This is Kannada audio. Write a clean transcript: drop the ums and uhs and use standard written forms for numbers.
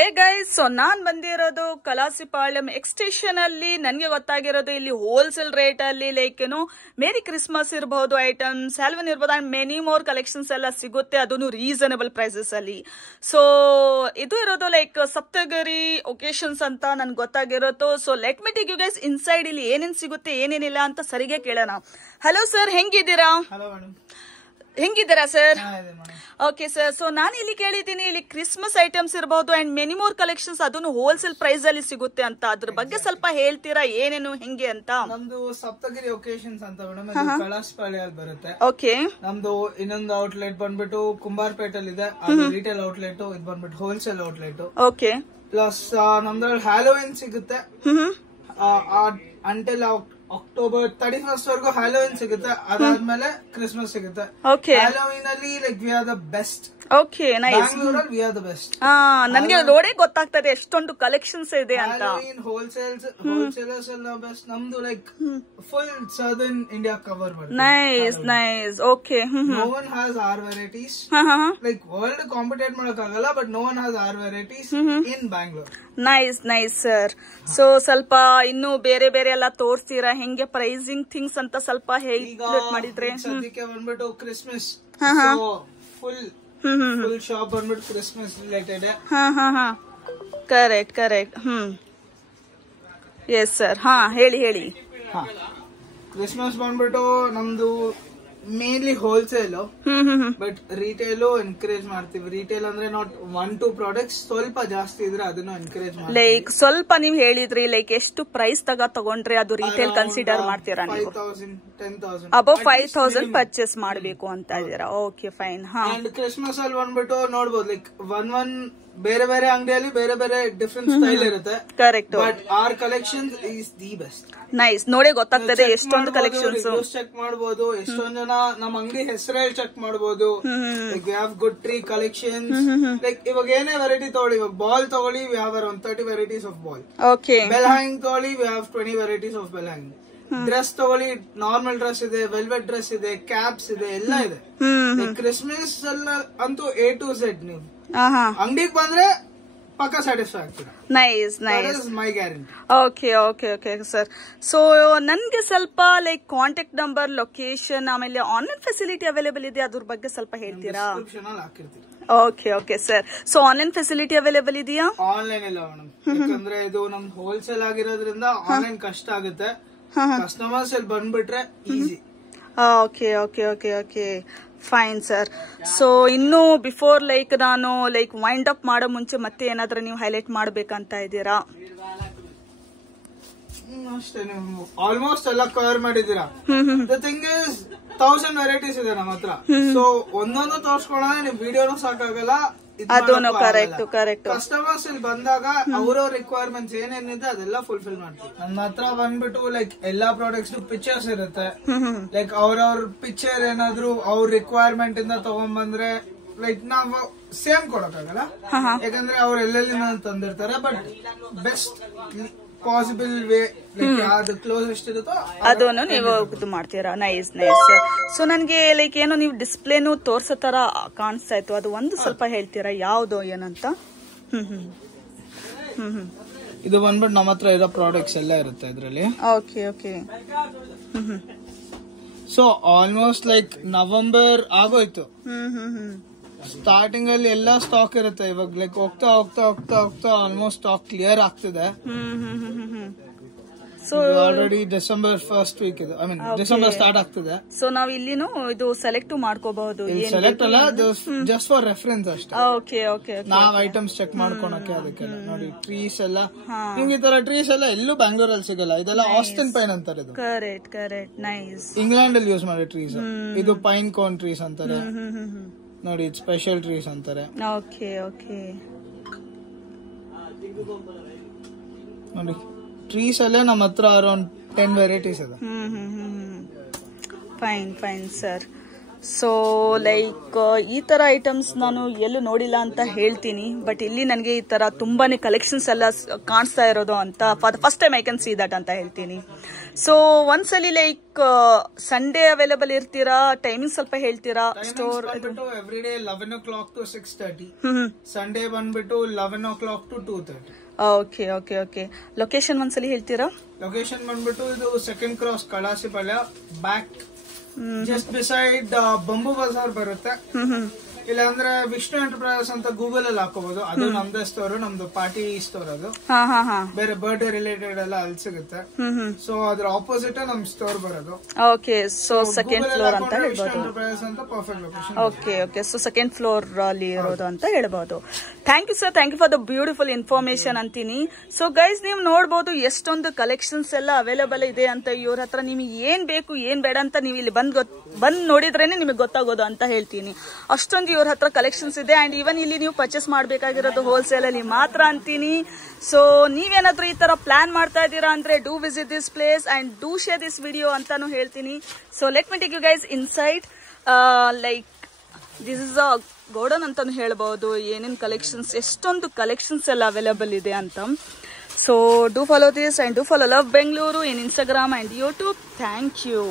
ಹೇ ಗೈಸ್, ಸೊ ನಾನ್ ಬಂದಿರೋದು ಕಲಾಸಿಪಾಳ್ಯಂ ಎಕ್ಸ್ಟೇಷನ್ ಅಲ್ಲಿ. ನನ್ಗೆ ಗೊತ್ತಾಗಿರೋದು ಇಲ್ಲಿ ಹೋಲ್ಸೇಲ್ ರೇಟ್ ಅಲ್ಲಿ ಲೈಕ್ ಏನು ಮೇರಿ ಕ್ರಿಸ್ಮಸ್ ಇರಬಹುದು, ಐಟಮ್ಸ್ ಹ್ಯಾಲ್ವನ್ ಇರಬಹುದು ಅಂಡ್ ಮೆನಿ ಮೋರ್ ಕಲೆಕ್ಷನ್ಸ್ ಎಲ್ಲ ಸಿಗುತ್ತೆ, ಅದನ್ನು ರೀಸನಬಲ್ ಪ್ರೈಸಸ್ ಅಲ್ಲಿ. ಸೊ ಇದು ಇರೋದು ಲೈಕ್ ಸಪ್ತಗಿರಿ ಒಕೇಶನ್ಸ್ ಅಂತ ನನ್ಗೆ ಗೊತ್ತಾಗಿರೋದು. So let me take you guys inside ಇಲ್ಲಿ ಏನೇನ್ ಸಿಗುತ್ತೆ ಏನೇನಿಲ್ಲ ಅಂತ ಸರಿಗೆ ಕೇಳೋಣ. ಹಲೋ ಸರ್, ಹೆಂಗಿದ್ದೀರಾ? ಹೆಂಗಿದ್ದೀರಾ ಸರ್? ಓಕೆ ಸರ್, ಸೊ ನಾನು ಇಲ್ಲಿ ಕೇಳಿದ್ದೀನಿ ಇಲ್ಲಿ ಕ್ರಿಸ್ಮಸ್ ಐಟಮ್ಸ್ ಇರಬಹುದು ಅಂಡ್ ಮೆನಿ ಮೋರ್ ಕಲೆಕ್ಷನ್ಸ್ ಅದನ್ನು ಹೋಲ್ಸೇಲ್ ಪ್ರೈಸ್ ಅಲ್ಲಿ ಸಿಗುತ್ತೆ ಅಂತ. ಅದ್ರ ಬಗ್ಗೆ ಸ್ವಲ್ಪ ಹೇಳ್ತೀರಾ ಏನೇನು ಹೆಂಗೆ ಅಂತ? ನಮ್ದು ಸಪ್ತಗಿರಿ ಒಕೇಶನ್ಸ್ ಅಂತ ಮೇಡಮ್, ಕಲಾಸಿಪಾಳ್ಯಲ್ಲಿ ಬರುತ್ತೆ. ಓಕೆ, ನಮ್ದು ಇನ್ನೊಂದು ಔಟ್ಲೆಟ್ ಬಂದ್ಬಿಟ್ಟು ಕುಂಬಾರ್ಪೇಟಲ್ಲಿ ಇದೆ, ಅದು ರಿಟೇಲ್ ಔಟ್ಲೆಟ್. ಇದು ಬಂದ್ಬಿಟ್ಟು ಹೋಲ್ಸೇಲ್ ಔಟ್ಲೆಟ್. ಓಕೆ, ಪ್ಲಸ್ ನಮ್ದ್ರಲ್ಲಿ ಹ್ಯಾಲೋವಿನ್ ಸಿಗುತ್ತೆ ಅಂಟಿಲ್ ಅಕ್ಟೋಬರ್ 31st ವರೆಗೂ ಹ್ಯಾಲೋವಿನ್ ಸಿಗುತ್ತೆ. ಅದಾದ್ಮೇಲೆ ಕ್ರಿಸ್ಮಸ್ ಸಿಗುತ್ತೆ. ಹ್ಯಾಲೋವಿನ್ ಅಲ್ಲಿ like we are the best. Okay, nice. We are the best. ನನಗೆ ನೋಡೇ ಗೊತ್ತಾಗ್ತದೆ ಎಷ್ಟೊಂದು ಕಲೆಕ್ಷನ್ಸ್ ಇದೆ ಅಂತ. ಹೋಲ್ಸೇಲರ್ಸ್ ಎಲ್ಲ ಬೆಸ್ಟ್. ನಮ್ದು like full southern India cover ಬರುತ್ತೆ. Nice nice. Okay, no one has our varieties. Like world compete ಮಾಡಕ್ ಆಗಲ್ಲ, but no one has our varieties in Bangalore. Nice nice sir. So ಸ್ವಲ್ಪ ಇನ್ನು ಬೇರೆ ಬೇರೆ ಎಲ್ಲ ತೋರಿಸ್ತೀರಾ ಹೆಂಗೆ ಪ್ರೈಸಿಂಗ್ ಥಿಂಗ್ಸ್ ಅಂತ ಸ್ವಲ್ಪ ಮಾಡಿದ್ರೆ? ಸದ್ಯಕ್ಕೆ ಬಂದ್ಬಿಟ್ಟು ಕ್ರಿಸ್ಮಸ್ ಫುಲ್ ಶಾಪ್ ಬಂದ್ಬಿಟ್ಟು Christmas related. Correct correct. Yes sir. ಹೇಳಿ. ಕ್ರಿಸ್ಮಸ್ ಬಂದ್ಬಿಟ್ಟು ನಮ್ದು mainly wholesale, but retail encourage ಮಾಡ್ತೀವಿ. ರಿಟೇಲ್ ಅಂದ್ರೆ ನಾಟ್ 1-2 ಪ್ರಾಡಕ್ಟ್ಸ್, ಸ್ವಲ್ಪ ಜಾಸ್ತಿ ಇದ್ರೆ ಅದನ್ನು ಎನ್ಕರೇಜ್ ಮಾಡ್ತೀವಿ. ಲೈಕ್ ಸ್ವಲ್ಪ ನೀವ್ ಹೇಳಿದ್ರಿ ಲೈಕ್ ಎಷ್ಟು ಪ್ರೈಸ್ ತಗೊಂಡ್ರೆ ಅದು ರಿಟೇಲ್ ಕನ್ಸಿಡರ್ ಮಾಡ್ತೀರಾ ನೀವು? 5,000-10,000 ಅಬೌವ್ 5,000 ಪರ್ಚೇಸ್ ಮಾಡಬೇಕು ಅಂತ ಇದ್ದೀರಾ? Okay, fine. ಅಂಡ್ ಕ್ರಿಸ್ಮಸ್ ಅಲ್ಲಿ ಬಂದ್ಬಿಟ್ಟು ನೋಡ್ಬೋದು ಲೈಕ್ ಒನ್ ಬೇರೆ ಬೇರೆ ಅಂಗಡಿಯಲ್ಲಿ ಬೇರೆ ಬೇರೆ ಡಿಫ್ರೆಂಟ್ ಸ್ಟೈಲ್ ಇರುತ್ತೆ. Correct, but our collection is the best. Nice. ನೋಡೇ ಗೊತ್ತಾಗ್ತದೆ ಎಷ್ಟೊಂದು ಕಲೆಕ್ಷನ್ಸ್. ಚೆಕ್ ಮಾಡಬಹುದು, ಎಷ್ಟೊಂದ್ ಜನ ನಮ್ಮ ಅಂಗಡಿ ಹೆಸರೇ ಚೆಕ್ ಮಾಡಬಹುದು. Like we have good tree collections. Like ಇವಾಗ ಏನೇ ವೆರೈಟಿ ತಗೊಳ್ಳಿ, ಇವಾಗ ಬಾಲ್ ತಗೊಳ್ಳಿ, we have around 30 varieties of ball. Okay, bell hang ತಗೊಳ್ಳಿ, we have 20 varieties of bell hang. Dress ತಗೊಳ್ಳಿ, ನಾರ್ಮಲ್ ಡ್ರೆಸ್ ಇದೆ, ವೆಲ್ವೆಟ್ ಡ್ರೆಸ್ ಇದೆ, ಕ್ಯಾಪ್ಸ್ ಇದೆ, ಎಲ್ಲ ಇದೆ. ಕ್ರಿಸ್ಮಸ್ ಅಂತೂ A to Z ನೀವು ಅಂಗಡಿಗೆ ಬಂದ್ರೆ ಪಕ್ಕ ಸ್ಯಾಟಿಸ್ಫೈ ಆಗ್ತೀರಾ. Nice nice, my guarantee. Okay okay okay sir. So ನನ್ಗೆ ಸ್ವಲ್ಪ ಲೈಕ್ ಕಾಂಟ್ಯಾಕ್ಟ್ ನಂಬರ್, ಲೊಕೇಶನ್, ಆಮೇಲೆ ಆನ್ಲೈನ್ ಫೆಸಿಲಿಟಿ ಅವೈಲೇಬಲ್ ಇದೆ, ಅದ್ರ ಬಗ್ಗೆ ಸ್ವಲ್ಪ ಹೇಳ್ತೀರಾ? Okay okay sir. So online facility available ಇದೆಯಾ? ಆನ್ಲೈನ್ ಇಲ್ಲ ಮೇಡಮ್, ಯಾಕಂದ್ರೆ ಇದು ನಮ್ ಹೋಲ್ಸೇಲ್ ಆಗಿರೋದ್ರಿಂದ ಆನ್ಲೈನ್ ಕಷ್ಟ ಆಗುತ್ತೆ. ಕಸ್ಟಮರ್ಸ್ ಅಲ್ಲಿ ಬಂದ್ಬಿಟ್ರೆ easy. Okay okay okay okay, fine sir. So ಇನ್ನು ಬಿಫೋರ್ ಲೈಕ್ ನಾನು ಲೈಕ್ ವೈಂಡ್ ಅಪ್ ಮಾಡೋ ಮುಂಚೆ ಮತ್ತೆ ಏನಾದ್ರೂ ನೀವು ಹೈಲೈಟ್ ಮಾಡ್ಬೇಕಂತ ಇದ್ದೀರಾ? ಅಷ್ಟೇ, ನೀವು ಆಲ್ಮೋಸ್ಟ್ ಎಲ್ಲ ಕವರ್ ಮಾಡಿದ್ದೀರಾ. ದ ಥಿಂಗ್ ಇಸ್ 1000 ವೆರೈಟೀಸ್ ಇದೆ ನಮ್ಮ ಹತ್ರ. ಸೊ ಒಂದೊಂದು ತೋರ್ಸ್ಕೊಳ್ಳೋಣ, ನಿಮ್ ವಿಡಿಯೋನು ಸಾಕಾಗಲ್ಲ. ಅದನ್ನು ಕರೆಕ್ಟ್ ಕರೆಕ್ಟ್. ಕಸ್ಟಮರ್ಸ್ ಇಲ್ಲಿ ಬಂದಾಗ ಅವ್ರವ್ರ ರಿಕ್ವೈರ್ಮೆಂಟ್ಸ್ ಏನೇನಿದೆ ಅದೆಲ್ಲ ಫುಲ್ಫಿಲ್ ಮಾಡ್ತೀವಿ. ನಮ್ಮ ಹತ್ರ ಬಂದ್ಬಿಟ್ಟು ಲೈಕ್ ಎಲ್ಲಾ ಪ್ರಾಡಕ್ಟ್ಸ್ ಪಿಕ್ಚರ್ಸ್ ಇರುತ್ತೆ. ಲೈಕ್ ಅವ್ರವ್ರ ಪಿಕ್ಚರ್ ಏನಾದ್ರು ಅವ್ರ ರಿಕ್ವೈರ್ಮೆಂಟ್ ಇಂದ ತಗೊಂಡ್ಬಂದ್ರೆ ಲೈಕ್ ನಾವು ಸೇಮ್ ಕೊಡಕ್ಕಾಗಲ್ಲ, ಯಾಕಂದ್ರೆ ಅವ್ರು ಎಲ್ಲೆಲ್ಲಿ ತಂದಿರ್ತಾರೆ. ಬಟ್ ಬೆಸ್ಟ್ ಪಾಸಿಬಲ್ ವೇ ಅದು ಕ್ಲೋಸೆಸ್ಟ್ ಇರುತ್ತೋ ಅದನ್ನು ನೀವು ಇದು ಮಾಡ್ತೀರಾ. Nice nice. ಸೊ ನನ್ಗೆ ಲೈಕ್ ಏನೋ ನೀವು ಡಿಸ್ಪ್ಲೇನು ತೋರ್ಸೋ ತರ ಕಾಣಿಸ್ತಾ ಇತ್ತು, ಅದು ಒಂದು ಸ್ವಲ್ಪ ಹೇಳ್ತೀರಾ ಯಾವ್ದು ಏನಂತ? ಇದು ಬಂದ್ಬಿಟ್ಟು ನಮ್ಮ ಹತ್ರ ಇರೋ ಪ್ರಾಡಕ್ಟ್ಸ್ ಎಲ್ಲ ಇರುತ್ತೆ ಇದ್ರಲ್ಲಿ. Okay okay. So almost like November ಆಗೋಯ್ತು. ಸ್ಟಾರ್ಟಿಂಗ್ ಅಲ್ಲಿ ಎಲ್ಲಾ ಸ್ಟಾಕ್ ಇರುತ್ತೆ. ಇವಾಗ ಲೈಕ್ ಹೋಗ್ತಾ ಹೋಗ್ತಾ ಹೋಗ್ತಾ ಹೋಗ್ತಾ ಆಲ್ಮೋಸ್ಟ್ ಸ್ಟಾಕ್ ಕ್ಲಿಯರ್ ಆಗ್ತಿದೆ. So already December first week ಇದೆ, ಐ ಮೀನ್ ಡಿಸೆಂಬರ್ ಸ್ಟಾರ್ಟ್ ಆಗ್ತಿದೆ. ಸೊ ನಾವ್ ಇಲ್ಲಿನೂ ಇದು ಸೆಲೆಕ್ಟ್ ಮಾಡ್ಕೋಬಹುದು. ಸೆಲೆಕ್ಟ್ ಅಲ್ಲ, ಜಸ್ಟ್ ಫಾರ್ ರೆಫರೆನ್ಸ್ ಅಷ್ಟೇ. Okay okay. ನಾವ್ ಐಟಮ್ಸ್ ಚೆಕ್ ಮಾಡ್ಕೊಳಕ್ಕೆ ಅದಕ್ಕೆಲ್ಲ ನೋಡಿ. ಟ್ರೀಸ್ ಎಲ್ಲ ನಿಮ್ಗೆ ಈ ತರ ಟ್ರೀಸ್ ಎಲ್ಲ ಎಲ್ಲೂ ಬ್ಯಾಂಗ್ಳೂರಲ್ಲಿ ಸಿಗಲ್ಲ. ಇದೆಲ್ಲ ಆಸ್ಟಿನ್ ಪೈನ್ ಅಂತಾರೆ. ಇದು ಕರೆಕ್ಟ್ ಕರೆಕ್ಟ್. ನೈಸ್. ಇಂಗ್ಲೆಂಡ್ ಅಲ್ಲಿ ಯೂಸ್ ಮಾಡೋ ಟ್ರೀಸ್. ಇದು ಪೈನ್ ಕೋನ್ ಟ್ರೀಸ್ ಅಂತಾರೆ ನೋಡಿ, ಸ್ಪೆಷಲ್ ಟ್ರೀಸ್ ಅಂತಾರೆ. Okay okay. ನೋಡಿ ಟ್ರೀಸ್ ಅಲ್ಲೇ ನಮ್ಮ ಹತ್ರ ಅರೌಂಡ್ 10 ವೆರೈಟೀಸ್ ಇದೆ. Fine fine sir. So like ಈ ತರ ಐಟಮ್ಸ್ ನಾನು ಎಲ್ಲೂ ನೋಡಿಲ್ಲ ಅಂತ ಹೇಳ್ತೀನಿ. ಬಟ್ ಇಲ್ಲಿ ನನಗೆ ಈ ತರ ತುಂಬಾನೇ ಕಲೆಕ್ಷನ್ಸ್ ಎಲ್ಲ ಕಾಣಿಸ್ತಾ ಇರೋದು ಅಂತ for the first time I can see that ಅಂತ ಹೇಳ್ತೀನಿ. ಸೊ ಒಂದ್ಸಲಿ ಲೈಕ್ ಸಂಡೇ ಅವೈಲೇಬಲ್ ಇರ್ತೀರಾ? ಟೈಮಿಂಗ್ ಸ್ವಲ್ಪ ಹೇಳ್ತೀರಾ? Store every day 11 o'clock to 6:30. Sunday ಬಂದ್ಬಿಟ್ಟು 11 o'clock to 2:30. Okay okay okay. Location ಒಂದ್ಸಲಿ ಹೇಳ್ತೀರಾ? ಲೊಕೇಶನ್ ಬಂದ್ಬಿಟ್ಟು ಇದು second cross Kalasipalya, back just beside bamboo bazaar ಬರುತ್ತೆ. ಇಲ್ಲಾಂದ್ರೆ ವಿಷ್ಣು ಎಂಟರ್ಪ್ರೈಸಸ್ ಅಂತ ಗೂಗಲ್ ಅಲ್ಲಿ ಹಾಕೋಬಹುದು. ಅದು ನಮ್ದೇ ಸ್ಟೋರ್, ನಮ್ದು ಪಾರ್ಟಿ ಸ್ಟೋರ್. ಅದು ಬೇರೆ ಬರ್ಡೇ ರಿಲೇಟೆಡ್ ಎಲ್ಲ ಅಲ್ಲಿ ಸಿಗುತ್ತೆ. ಸೊ ಅದ್ರ ಆಪೋಸಿಟ್ ನಮ್ ಸ್ಟೋರ್ ಬರೋದು. ಓಕೆ. ಸೊ ಸೆಕೆಂಡ್ ಫ್ಲೋರ್ ಅಂತ ಹೇಳ್ಬೋದು. ಎಂಟರ್ಪ್ರೈಸಸ್ ಅಂತ perfect location. Okay okay. So second floor ಅಲ್ಲಿ ಇರೋದು ಅಂತ ಹೇಳ್ಬೋದು. Thank you sir, thank you for the beautiful information ಅಂತೀನಿ. ಸೊ ಗೈಸ್, ನೀವು ನೋಡಬಹುದು ಎಷ್ಟೊಂದು ಕಲೆಕ್ಷನ್ಸ್ ಎಲ್ಲ ಅವೈಲೇಬಲ್ ಇದೆ ಅಂತ. ಇವ್ರ ಹತ್ರ ನಿಮಗೆ ಏನ್ ಬೇಕು ಏನ್ ಬೇಡ ಅಂತ ನೀವು ಇಲ್ಲಿ ಬಂದ್ ನೋಡಿದ್ರೇನೆ ನಿಮಗೆ ಗೊತ್ತಾಗೋದು ಅಂತ ಹೇಳ್ತೀನಿ. ಅಷ್ಟೊಂದು ಇವ್ರ ಹತ್ರ ಕಲೆಕ್ಷನ್ಸ್ ಇದೆ. ಅಂಡ್ ಈವನ್ ಇಲ್ಲಿ ನೀವು ಪರ್ಚೇಸ್ ಮಾಡಬೇಕಾಗಿರೋದು ಹೋಲ್ಸೇಲ್ ಅಲ್ಲಿ ಮಾತ್ರ ಅಂತೀನಿ. ಸೊ ನೀವೇನಾದ್ರೂ ಈ ತರ ಪ್ಲಾನ್ ಮಾಡ್ತಾ ಇದ್ದೀರಾ ಅಂದ್ರೆ do visit this place and do share this video ಅಂತಾನು ಹೇಳ್ತೀನಿ. So let me take you guys inside. Like this is a godown ಅಂತಾನು ಹೇಳ್ಬಹುದು. ಏನೇನ್ ಕಲೆಕ್ಷನ್ಸ್, ಎಷ್ಟೊಂದು ಕಲೆಕ್ಷನ್ಸ್ ಎಲ್ಲ ಅವೈಲೇಬಲ್ ಇದೆ ಅಂತ. So do follow this and do follow love Bengaluru in Instagram and YouTube. Thank you.